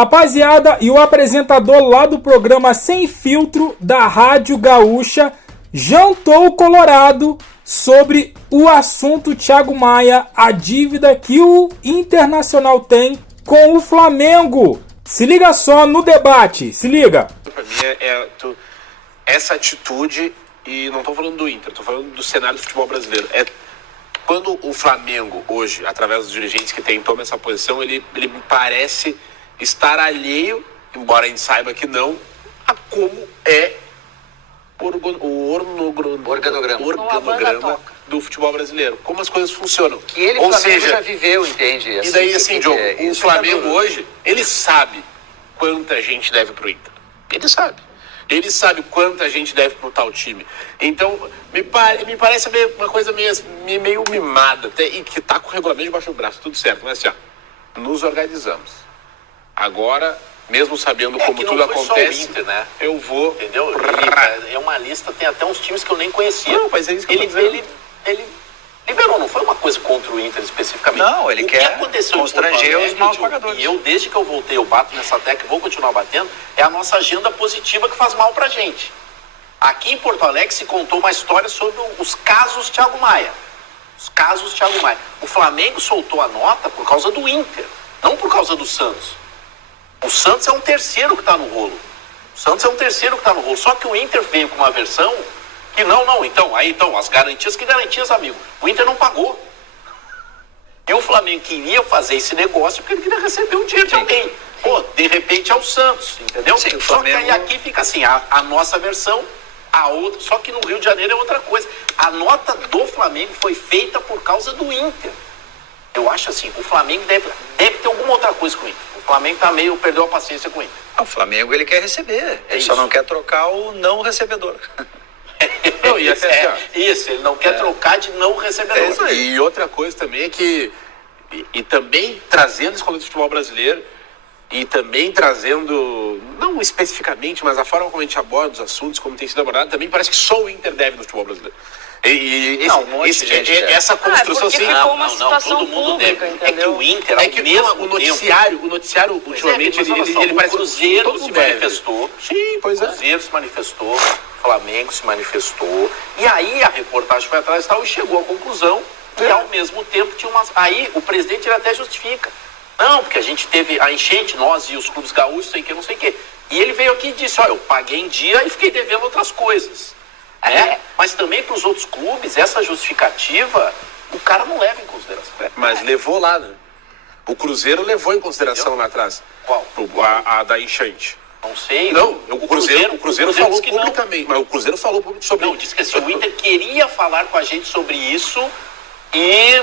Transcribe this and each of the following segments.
Rapaziada, e o apresentador lá do programa Sem Filtro da Rádio Gaúcha jantou o Colorado sobre o assunto Thiago Maia, a dívida que o Internacional tem com o Flamengo. Se liga só no debate, se liga. Pra mim essa atitude, e não tô falando do Inter, tô falando do cenário do futebol brasileiro. Quando o Flamengo hoje, através dos dirigentes que tem, toma essa posição, ele me parece estar alheio, embora a gente saiba que não, a como é o organograma do futebol brasileiro. Como as coisas funcionam. Que ele, ou seja, já viveu, entende? Assim, e daí, assim, Diogo, o Flamengo hoje, ele sabe quanta gente deve pro Inter. Ele sabe. Ele sabe quanta gente deve pro tal time. Então, me parece uma coisa meio mimada, até, e que tá com o regulamento debaixo do braço, tudo certo. Mas assim, ó, nos organizamos. Agora, mesmo sabendo como tudo acontece, Inter, né? eu vou... Entendeu? É uma lista, tem até uns times que eu nem conhecia. Não, mas é isso que ele liberou, não foi uma coisa contra o Inter especificamente. Não, ele quer constranger os maus pagadores. E eu, desde que eu voltei, eu bato nessa tecla e vou continuar batendo, é a nossa agenda positiva que faz mal pra gente. Aqui em Porto Alegre se contou uma história sobre os casos Thiago Maia. Os casos Thiago Maia. O Flamengo soltou a nota por causa do Inter, não por causa do Santos. O Santos é um terceiro que está no rolo. Só que o Inter veio com uma versão que não. Então, as garantias, que garantias, amigo? O Inter não pagou. E o Flamengo queria fazer esse negócio porque ele queria receber um dinheiro de alguém. Pô, de repente é o Santos, entendeu? Sim, o Só Flamengo... que aí aqui fica assim, a nossa versão, a outra, só que no Rio de Janeiro é outra coisa. A nota do Flamengo foi feita por causa do Inter. Eu acho assim, o Flamengo deve ter alguma outra coisa com o Inter. O Flamengo perdeu a paciência com o Inter. O Flamengo, ele quer receber. Ele só não quer trocar o não recebedor. Não, isso, ele não quer trocar de não recebedor. E outra coisa também é que, e também trazendo esse contexto do futebol brasileiro, e também trazendo, não especificamente, mas a forma como a gente aborda os assuntos, como tem sido abordado, também parece que só o Inter deve no futebol brasileiro. Essa construção assim, ficou uma situação todo mundo pública, deve. entendeu? É que o Inter, o noticiário ultimamente, ele parece o Cruzeiro se manifestou. Sim, pois é. O Cruzeiro se manifestou, o Flamengo se manifestou, e aí a reportagem foi atrás e tal, e chegou à conclusão que ao mesmo tempo tinha umas... Aí o presidente ele até justifica. Não, porque a gente teve a enchente, nós e os clubes gaúchos, não sei o quê. E ele veio aqui e disse, eu paguei em dia e fiquei devendo outras coisas. Mas também para os outros clubes, essa justificativa, o cara não leva em consideração. Mas levou lá, né? O Cruzeiro levou em consideração lá atrás. Qual? A da enchente. Não sei. Não, o Cruzeiro falou publicamente. Mas o Cruzeiro falou sobre isso. Não, disse que assim, o Inter queria falar com a gente sobre isso e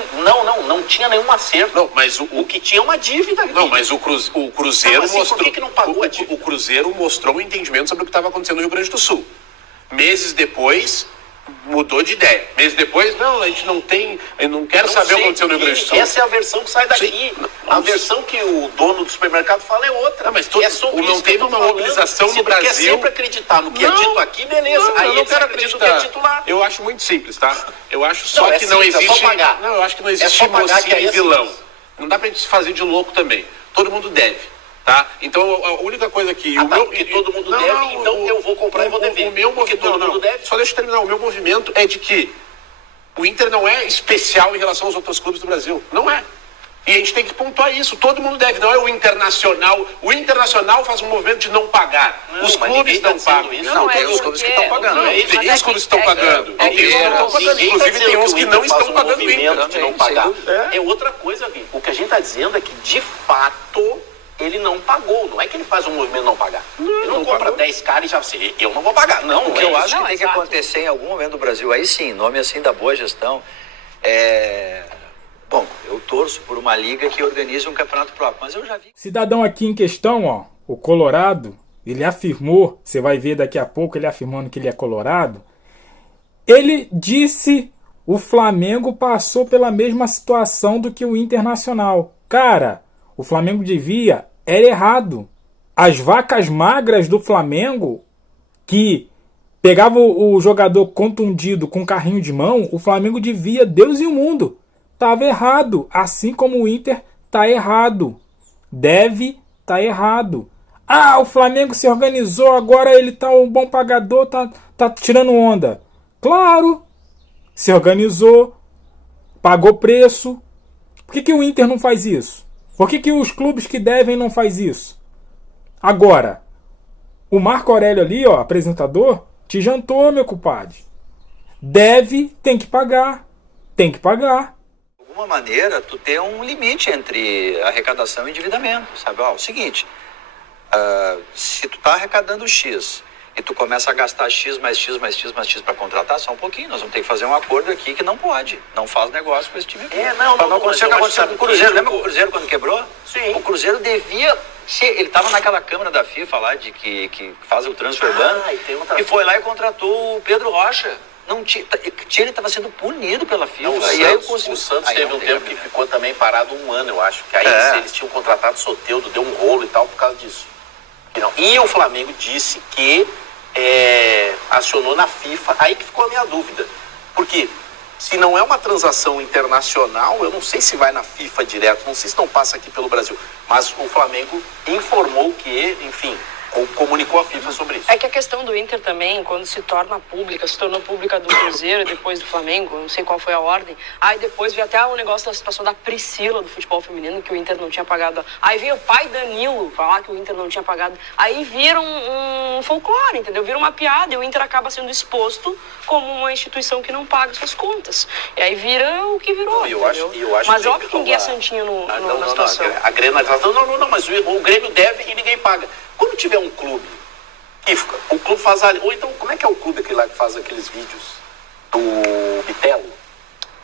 não tinha nenhum acerto. Não, mas o que tinha uma dívida aqui. Não, mas o Cruzeiro assim, mostrou... Por que não pagou a dívida? O Cruzeiro mostrou um entendimento sobre o que estava acontecendo no Rio Grande do Sul. Meses depois, mudou de ideia. Meses depois, não, a gente não tem... Eu não quero saber o que aconteceu no Rio Grande do Sul. Essa é a versão que sai daqui. A versão que o dono do supermercado fala é outra. Não, mas não teve uma mobilização no Brasil. Se você quer sempre acreditar no que é dito aqui, beleza. Aí eu não quero acreditar no que é dito lá. Eu acho muito simples, tá? Eu acho só que não existe... É só pagar. Não, eu acho que não existe mocinho e vilão. Não dá pra gente se fazer de louco também. Todo mundo deve. Tá? Então, a única coisa que... porque todo mundo deve, então eu vou comprar e vou dever. Porque todo mundo deve. Só deixa eu terminar. O meu movimento é de que o Inter não é especial em relação aos outros clubes do Brasil. Não é. E a gente tem que pontuar isso. Todo mundo deve. Não é o Internacional. O Internacional faz um movimento de não pagar. Os clubes não pagam. Não, tem os clubes que estão pagando. Tem os clubes que estão pagando. Inclusive tem uns que não estão pagando o Inter. De não pagar. É outra coisa, Vini. O que a gente está dizendo é que, de fato... Ele não pagou, não é que ele faz um movimento não pagar. Ele não compra 10 caras e já assim, eu não vou pagar. Não, o que eu acho que tem que acontecer em algum momento do Brasil, aí sim, nome assim da boa gestão, bom, eu torço por uma liga que organize um campeonato próprio, mas eu já vi... Cidadão aqui em questão, ó, o Colorado, ele afirmou, você vai ver daqui a pouco ele afirmando que ele é colorado, ele disse o Flamengo passou pela mesma situação do que o Internacional. Cara... O Flamengo era errado. As vacas magras do Flamengo, que pegava o jogador contundido com carrinho de mão, o Flamengo devia Deus e o mundo. Tava errado, assim como o Inter tá errado. Deve Tá errado. Ah, o Flamengo se organizou, agora ele tá um bom pagador, tá tirando onda. Claro, se organizou, pagou preço. Por que o Inter não faz isso? Por que os clubes que devem não faz isso? Agora, o Marco Aurélio ali, ó, apresentador, te jantou, meu compadre. Deve, tem que pagar. Tem que pagar. De alguma maneira, tu tem um limite entre arrecadação e endividamento, sabe? Ó, o seguinte, se tu tá arrecadando X e tu começa a gastar X mais X mais X mais X para contratar, só um pouquinho, nós vamos ter que fazer um acordo aqui que não pode. Não faz negócio com esse time aqui. Não aconteceu o que aconteceu com o Cruzeiro. Lembra o Cruzeiro quando quebrou? Sim. O Cruzeiro devia... Ele estava naquela câmara da FIFA lá, de que faz o transfer ban, e foi lá e contratou o Pedro Rocha. Não tinha, ele estava sendo punido pela FIFA. Não, o Santos teve um tempo que ficou também parado 1 ano, eu acho. Que aí eles tinham contratado Soteldo, deu um rolo e tal por causa disso. E o Flamengo disse que acionou na FIFA, aí que ficou a minha dúvida. Porque se não é uma transação internacional, eu não sei se vai na FIFA direto, não sei se não passa aqui pelo Brasil. Mas o Flamengo informou que, enfim, comunicou a FIFA sobre isso. É que a questão do Inter também, quando se torna pública, se tornou pública do Cruzeiro, depois do Flamengo, não sei qual foi a ordem. Aí depois veio até o negócio da situação da Priscila, do futebol feminino, que o Inter não tinha pagado. Aí veio o pai Danilo falar que o Inter não tinha pagado. Aí vira um folclore, entendeu? Vira uma piada e o Inter acaba sendo exposto como uma instituição que não paga suas contas. E aí vira o que virou, eu acho mas óbvio que ninguém é santinho na situação. A Grêmio, não, mas o Grêmio deve e ninguém paga. Quando tiver um clube, o clube faz ali. Ou então, como é que é o clube aquele lá que faz aqueles vídeos? Do Bitelo?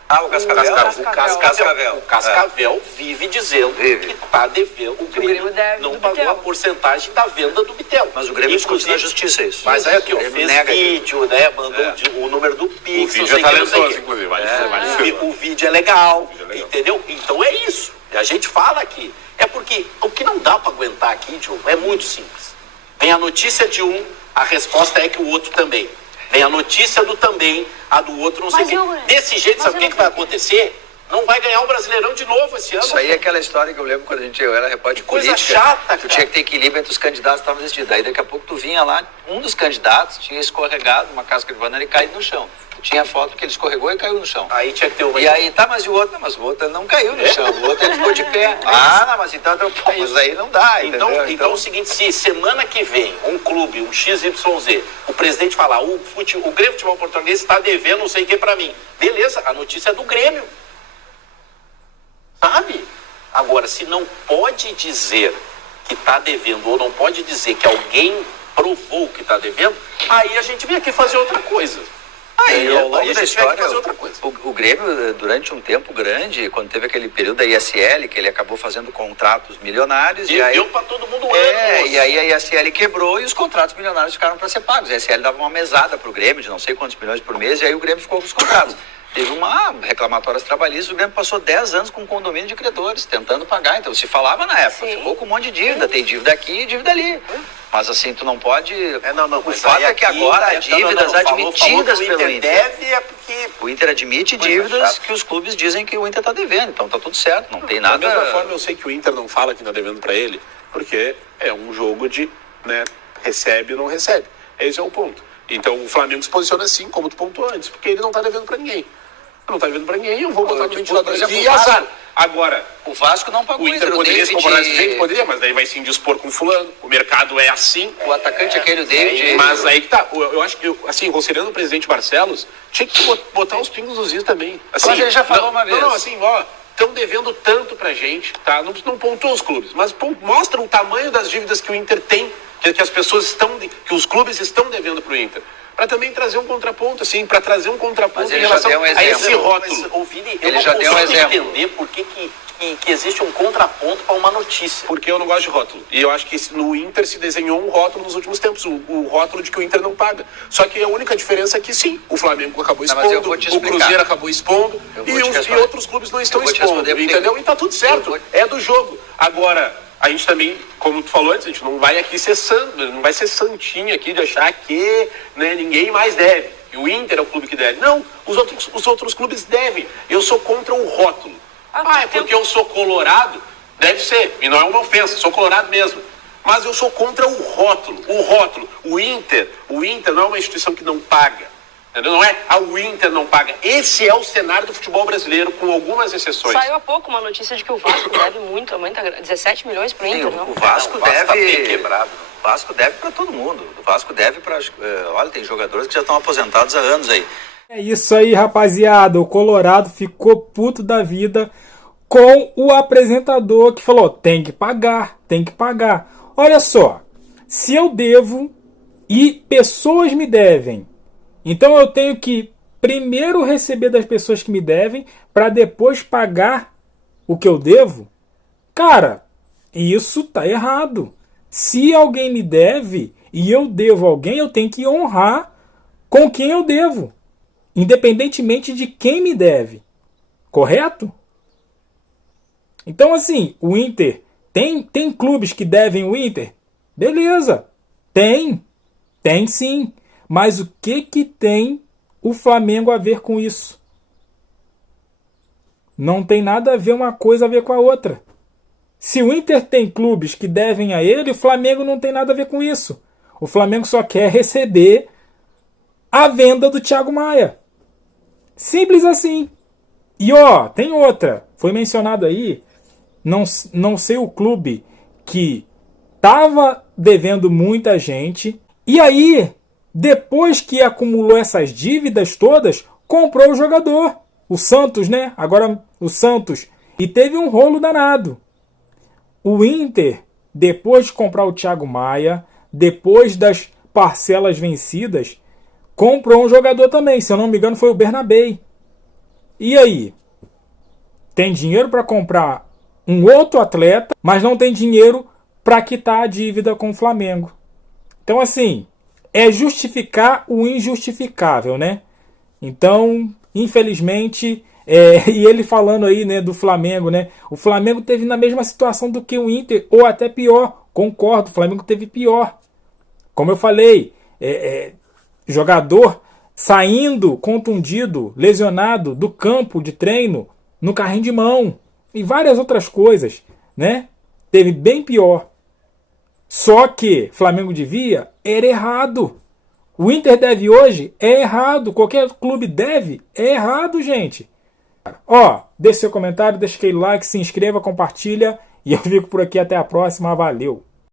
O Cascavel. O Cascavel vive dizendo que está devendo. O Grêmio não pagou a porcentagem da venda do Bitelo. Mas o Grêmio discute na justiça isso. Mas aí aqui, fez vídeo, né? Mandou o número do Pix. O vídeo é talentoso, inclusive. O vídeo é legal, entendeu? Então é isso. E a gente fala aqui. É porque o que não dá para aguentar aqui, Diogo, é muito simples. Vem a notícia de um, a resposta é que o outro também. Vem a notícia do também, a do outro não sei o quê. Desse jeito, sabe o que vai acontecer? Não vai ganhar o Brasileirão de novo esse ano. Isso aí é aquela história que eu lembro quando eu era repórter de política. Coisa chata, tu tinha que ter equilíbrio entre os candidatos que estavam decididos. Aí daqui a pouco tu vinha lá, um dos candidatos tinha escorregado uma casca de banana e caído no chão. Tinha foto que ele escorregou e caiu no chão. Aí tinha que ter uma... E aí, mas o outro não caiu no chão. O outro ele ficou de pé. Mas então... Mas aí não dá, então é o seguinte, se semana que vem um clube, um XYZ, o presidente falar, o Grêmio Futebol Português está devendo não sei o que pra mim. Beleza, a notícia é do Grêmio. Sabe? Agora, se não pode dizer que está devendo ou não pode dizer que alguém provou que está devendo, aí a gente vem aqui fazer outra coisa. Ao longo da história, o Grêmio, durante um tempo grande, quando teve aquele período da ISL, que ele acabou fazendo contratos milionários... E deu para todo mundo e aí a ISL quebrou e os contratos milionários ficaram para ser pagos. A ISL dava uma mesada para o Grêmio de não sei quantos milhões por mês, e aí o Grêmio ficou com os contratos. Teve uma reclamatórias trabalhistas, o Grêmio passou 10 anos com um condomínio de credores, tentando pagar. Então, se falava na época, ficou com um monte de dívida. Tem dívida aqui e dívida ali. Mas assim, tu não pode... O fato é que agora há dívidas admitidas pelo Inter. Deve porque... O Inter admite dívidas que os clubes dizem que o Inter está devendo. Então tá tudo certo, não tem nada... Da mesma forma, eu sei que o Inter não fala que está devendo para ele, porque é um jogo de, né, recebe ou não recebe. Esse é o ponto. Então o Flamengo se posiciona assim, como tu pontuou antes, porque ele não está devendo para ninguém. Não está devendo para ninguém, eu vou botar no ventilador aqui e azar. Agora, o Vasco não pagou. O Inter poderia se comparar esse jeito? Poderia, mas daí vai se indispor com fulano. O mercado é assim. O atacante aquele, o David... Mas aí que tá. Eu acho que, assim, considerando o presidente Barcelos, tinha que botar os pingos nos is também. Assim, mas ele já falou uma vez. Não, assim, estão devendo tanto pra gente, tá? Não pontua os clubes, mas mostra o tamanho das dívidas que o Inter tem, que as pessoas estão, que os clubes estão devendo pro Inter. Para também trazer um contraponto, assim, para trazer um contraponto em relação a esse rótulo. Ele já deu um exemplo. Entender por que existe um contraponto para uma notícia. Porque eu não gosto de rótulo. E eu acho que no Inter se desenhou um rótulo nos últimos tempos, o rótulo de que o Inter não paga. Só que a única diferença é que sim, o Flamengo acabou expondo, o Cruzeiro acabou expondo e outros clubes não estão expondo, entendeu? E tá tudo certo, é do jogo. Agora, a gente também, como tu falou antes, a gente não vai aqui ser santo, não vai ser santinho aqui de achar que, né, ninguém mais deve. E o Inter é o clube que deve. Não, os outros clubes devem. Eu sou contra o rótulo. É porque eu sou colorado. Deve ser, e não é uma ofensa, sou colorado mesmo. Mas eu sou contra o rótulo. O Inter não é uma instituição que não paga. Entendeu? Não é o Inter não paga. Esse é o cenário do futebol brasileiro, com algumas exceções. Saiu há pouco uma notícia de que o Vasco deve muito, 17 milhões pro Inter, não? O Vasco deve... Tá bem quebrado. O Vasco deve para todo mundo. O Vasco deve para... Olha, tem jogadores que já estão aposentados há anos aí. É isso aí, rapaziada. O Colorado ficou puto da vida com o apresentador que falou, tem que pagar. Olha só, se eu devo e pessoas me devem, então eu tenho que primeiro receber das pessoas que me devem para depois pagar o que eu devo? Cara, isso tá errado. Se alguém me deve e eu devo a alguém, eu tenho que honrar com quem eu devo, independentemente de quem me deve. Correto? Então, assim, o Inter tem clubes que devem o Inter? Beleza, tem sim. Mas o que tem o Flamengo a ver com isso? Não tem nada a ver uma coisa a ver com a outra. Se o Inter tem clubes que devem a ele, o Flamengo não tem nada a ver com isso. O Flamengo só quer receber a venda do Thiago Maia. Simples assim. E ó, tem outra. Foi mencionado aí, não sei o clube que estava devendo muita gente. E aí, depois que acumulou essas dívidas todas, comprou o jogador. O Santos, né? Agora o Santos. E teve um rolo danado. O Inter, depois de comprar o Thiago Maia, depois das parcelas vencidas, comprou um jogador também. Se eu não me engano, foi o Bernabé. E aí? Tem dinheiro para comprar um outro atleta, mas não tem dinheiro para quitar a dívida com o Flamengo. Então, assim, é justificar o injustificável, né? Então, infelizmente, e ele falando aí, né, do Flamengo, né? O Flamengo teve na mesma situação do que o Inter, ou até pior. Concordo, o Flamengo teve pior. Como eu falei, jogador saindo contundido, lesionado do campo de treino, no carrinho de mão, e várias outras coisas, né? Teve bem pior. Só que Flamengo devia, era errado. O Inter deve hoje, é errado. Qualquer clube deve, é errado, gente. Ó, deixe seu comentário, deixa aquele like, se inscreva, compartilha. E eu fico por aqui, até a próxima. Valeu!